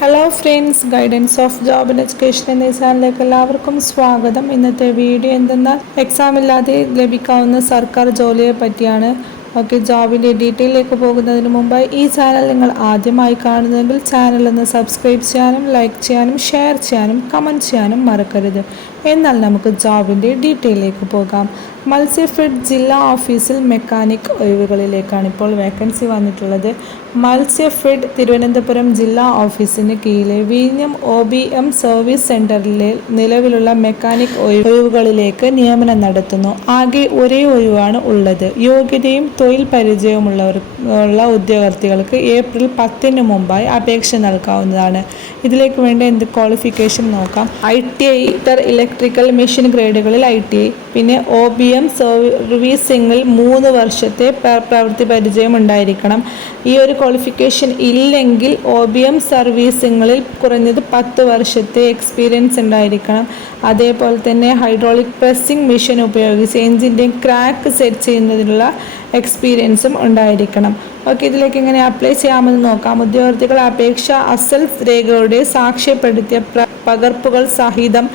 Hello friends, guidance of job and education എന്ന ചാനലിലേക്ക് എല്ലാവർക്കും സ്വാഗതം. ഇന്നത്തെ വീഡിയോ എന്തെന്നാൽ എക്സാം ഇല്ലാതെ ലഭിക്കാവുന്ന സർക്കാർ ജോലിയെ പറ്റിയാണ്. ജോബിൻ്റെ ഡീറ്റെയിലേക്ക് പോകുന്നതിന് മുമ്പായി ഈ ചാനൽ നിങ്ങൾ ആദ്യമായി കാണുന്നതെങ്കിൽ ചാനൽ ഒന്ന് സബ്സ്ക്രൈബ് ചെയ്യാനും ലൈക്ക് ചെയ്യാനും ഷെയർ ചെയ്യാനും കമൻറ്റ് ചെയ്യാനും മറക്കരുത്. എന്നാൽ നമുക്ക് ജോബിൻ്റെ ഡീറ്റെയിലേക്ക് പോകാം. മത്സ്യഫെഡ് ജില്ലാ ഓഫീസിൽ മെക്കാനിക് ഒഴിവുകളിലേക്കാണ് ഇപ്പോൾ വേക്കൻസി വന്നിട്ടുള്ളത്. മത്സ്യഫെഡ് തിരുവനന്തപുരം ജില്ലാ ഓഫീസിന് കീഴിലെ വിഴിഞ്ഞം OBM സർവീസ് സെൻറ്ററിലെ നിലവിലുള്ള മെക്കാനിക് ഒഴിവുകളിലേക്ക് നിയമനം നടത്തുന്നു. ആകെ ഒരേ ഒഴിവാണ് ഉള്ളത്. യോഗ്യതയും തൊഴിൽ പരിചയമുള്ള ഉദ്യോഗാർത്ഥികൾക്ക് ഏപ്രിൽ 10 മുമ്പായി അപേക്ഷ നൽകാവുന്നതാണ്. ഇതിലേക്ക് വേണ്ട എന്ത് ക്വാളിഫിക്കേഷൻ നോക്കാം. ITI ഇലക്ട്രിക്കൽ മെഷീൻ ഗ്രേഡുകളിൽ ITI, പിന്നെ OBM സർവീസിംഗിൽ 3 വർഷത്തെ പ്രവൃത്തി പരിചയം ഉണ്ടായിരിക്കണം. ഈ ഒരു ക്വാളിഫിക്കേഷൻ ഇല്ലെങ്കിൽ OBM സർവീസിങ്ങളിൽ കുറഞ്ഞത് 10 വർഷത്തെ എക്സ്പീരിയൻസ് ഉണ്ടായിരിക്കണം. അതേപോലെ തന്നെ ഹൈഡ്രോളിക് പ്രസ്സിംഗ് മെഷീൻ ഉപയോഗിച്ച് എഞ്ചിൻ്റെ ക്രാക്ക് സെറ്റ് ചെയ്യുന്നതിനുള്ള എക്സ്പീരിയൻസും ഉണ്ടായിരിക്കണം. ഇതിലേക്ക് എങ്ങനെ അപ്ലൈ ചെയ്യാമെന്ന് നോക്കാം. ഉദ്യോഗാർത്ഥികൾ അപേക്ഷ അസൽ രേഖകളുടെ സാക്ഷ്യപ്പെടുത്തിയ പകർപ്പുകൾ സഹിതം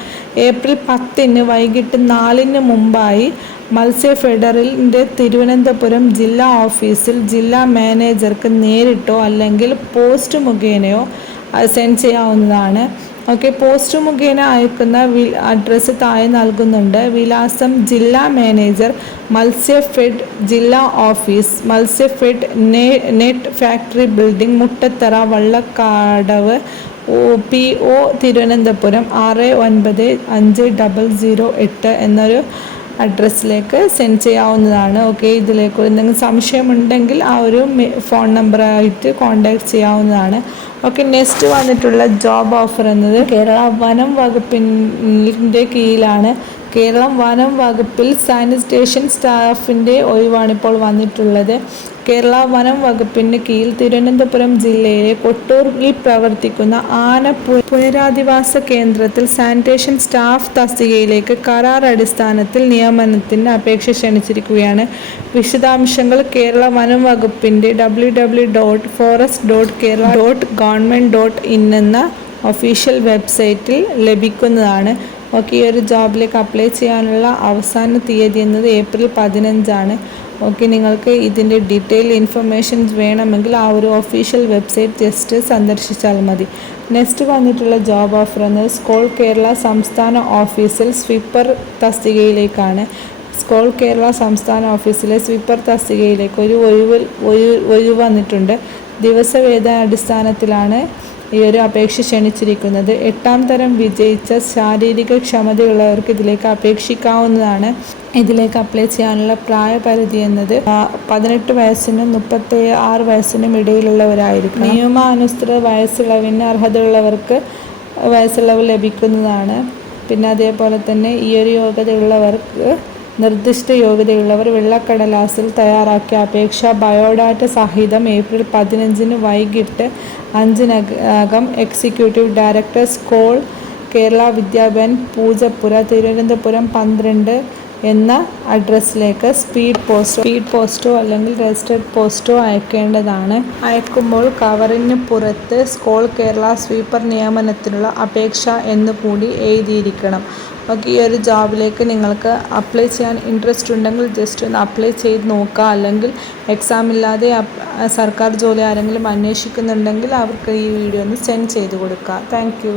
ഏപ്രിൽ 10 വൈകിട്ട് 4 മുമ്പായി മത്സ്യഫെഡിന്റെ തിരുവനന്തപുരം ജില്ലാ ഓഫീസിൽ ജില്ലാ മാനേജർക്ക് നേരിട്ടോ അല്ലെങ്കിൽ പോസ്റ്റ് മുഖേനയോ സെൻഡ് ചെയ്യാവുന്നതാണ്. പോസ്റ്റ് മുഖേന അയക്കുന്ന അഡ്രസ്സ് താഴെ നൽകുന്നുണ്ട്. വിലാസം: ജില്ലാ മാനേജർ, മത്സ്യഫെഡ് ജില്ലാ office, Matsyafed net factory building, Muttathara, Vallakkadavu, PO Thiruvananthapuram 695008 എന്നൊരു അഡ്രസ്സിലേക്ക് സെൻഡ് ചെയ്യാവുന്നതാണ്. ഇതിലേക്ക് എന്തെങ്കിലും സംശയമുണ്ടെങ്കിൽ ആ ഒരു ഫോൺ നമ്പറായിട്ട് കോൺടാക്ട് ചെയ്യാവുന്നതാണ്. നെക്സ്റ്റ് വന്നിട്ടുള്ള ജോബ് ഓഫർ എന്നത് കേരള വനം വകുപ്പിൻ്റെ കീഴിലാണ്. കേരളം വനം വകുപ്പിൽ സാനിറ്റേഷൻ സ്റ്റാഫിൻ്റെ ഒഴിവാണിപ്പോൾ വന്നിട്ടുള്ളത്. കേരള വനം വകുപ്പിന് കീഴിൽ തിരുവനന്തപുരം ജില്ലയിലെ കൊട്ടൂരിൽ പ്രവർത്തിക്കുന്ന ആന പുനരധിവാസ കേന്ദ്രത്തിൽ സാനിറ്റേഷൻ സ്റ്റാഫ് തസ്തികയിലേക്ക് കരാർ അടിസ്ഥാനത്തിൽ നിയമനത്തിന് അപേക്ഷ ക്ഷണിച്ചിരിക്കുകയാണ്. വിശദാംശങ്ങൾ കേരള വനം വകുപ്പിൻ്റെ www.forest.kerala.government.in എന്ന ഒഫീഷ്യൽ വെബ്സൈറ്റിൽ ലഭിക്കുന്നതാണ്. ഈ ഒരു ജോബിലേക്ക് അപ്ലൈ ചെയ്യാനുള്ള അവസാന തീയതി എന്നത് ഏപ്രിൽ 15 നിങ്ങൾക്ക് ഇതിൻ്റെ ഡീറ്റെയിൽ ഇൻഫർമേഷൻസ് വേണമെങ്കിൽ ആ ഒരു ഒഫീഷ്യൽ വെബ്സൈറ്റ് ജസ്റ്റ് സന്ദർശിച്ചാൽ മതി. നെക്സ്റ്റ് വന്നിട്ടുള്ള ജോബ് ഓഫർ എന്നത് സ്കോൾ കേരള സംസ്ഥാന ഓഫീസിൽ സ്വീപ്പർ തസ്തികയിലേക്കാണ്. സ്കോൾ കേരള സംസ്ഥാന ഓഫീസിലെ സ്വീപ്പർ തസ്തികയിലേക്ക് ഒരു ഒഴിവ് വന്നിട്ടുണ്ട്. ദിവസവേതന അടിസ്ഥാനത്തിലാണ് ഈ ഒരു അപേക്ഷ ക്ഷണിച്ചിരിക്കുന്നത്. 8ാം തരം വിജയിച്ച ശാരീരിക ക്ഷമതയുള്ളവർക്ക് ഇതിലേക്ക് അപേക്ഷിക്കാവുന്നതാണ്. ഇതിലേക്ക് അപ്ലൈ ചെയ്യാനുള്ള പ്രായപരിധി എന്നത് 18 വയസ്സിനും 36 വയസ്സിനും ഇടയിലുള്ളവരായിരിക്കും. നിയമാനുസൃത വയസ്സിളവിന് അർഹതയുള്ളവർക്ക് വയസ്സിളവ് ലഭിക്കുന്നതാണ്. പിന്നെ അതേപോലെ തന്നെ ഈ ഒരു യോഗ്യതയുള്ളവർക്ക് നിർദ്ദിഷ്ട യോഗ്യതയുള്ളവർ വെള്ളക്കടലാസിൽ തയ്യാറാക്കിയ അപേക്ഷ ബയോഡാറ്റ സഹിതം ഏപ്രിൽ 15 വൈകിട്ട് 5 എക്സിക്യൂട്ടീവ് ഡയറക്ടർ, സ്കോൾ കേരള വിദ്യാഭവൻ, പൂജപ്പുര, തിരുവനന്തപുരം 12 എന്ന അഡ്രസ്സിലേക്ക് സ്പീഡ് പോസ്റ്റോ അല്ലെങ്കിൽ രജിസ്റ്റേർഡ് പോസ്റ്റോ അയക്കേണ്ടതാണ്. അയക്കുമ്പോൾ കവറിന് പുറത്ത് സ്കോൾ കേരള സ്വീപ്പർ നിയമനത്തിനുള്ള അപേക്ഷ എന്നുകൂടി എഴുതിയിരിക്കണം. ഈ ഒരു ജോബിലേക്ക് നിങ്ങൾക്ക് അപ്ലൈ ചെയ്യാൻ ഇൻട്രസ്റ്റ് ഉണ്ടെങ്കിൽ ജസ്റ്റ് ഒന്ന് അപ്ലൈ ചെയ്ത് നോക്കുക. അല്ലെങ്കിൽ എക്സാം ഇല്ലാതെ സർക്കാർ ജോലി ആരെങ്കിലും അന്വേഷിക്കുന്നുണ്ടെങ്കിൽ അവർക്ക് ഈ വീഡിയോ ഒന്ന് സെൻഡ് ചെയ്ത് കൊടുക്കുക. താങ്ക്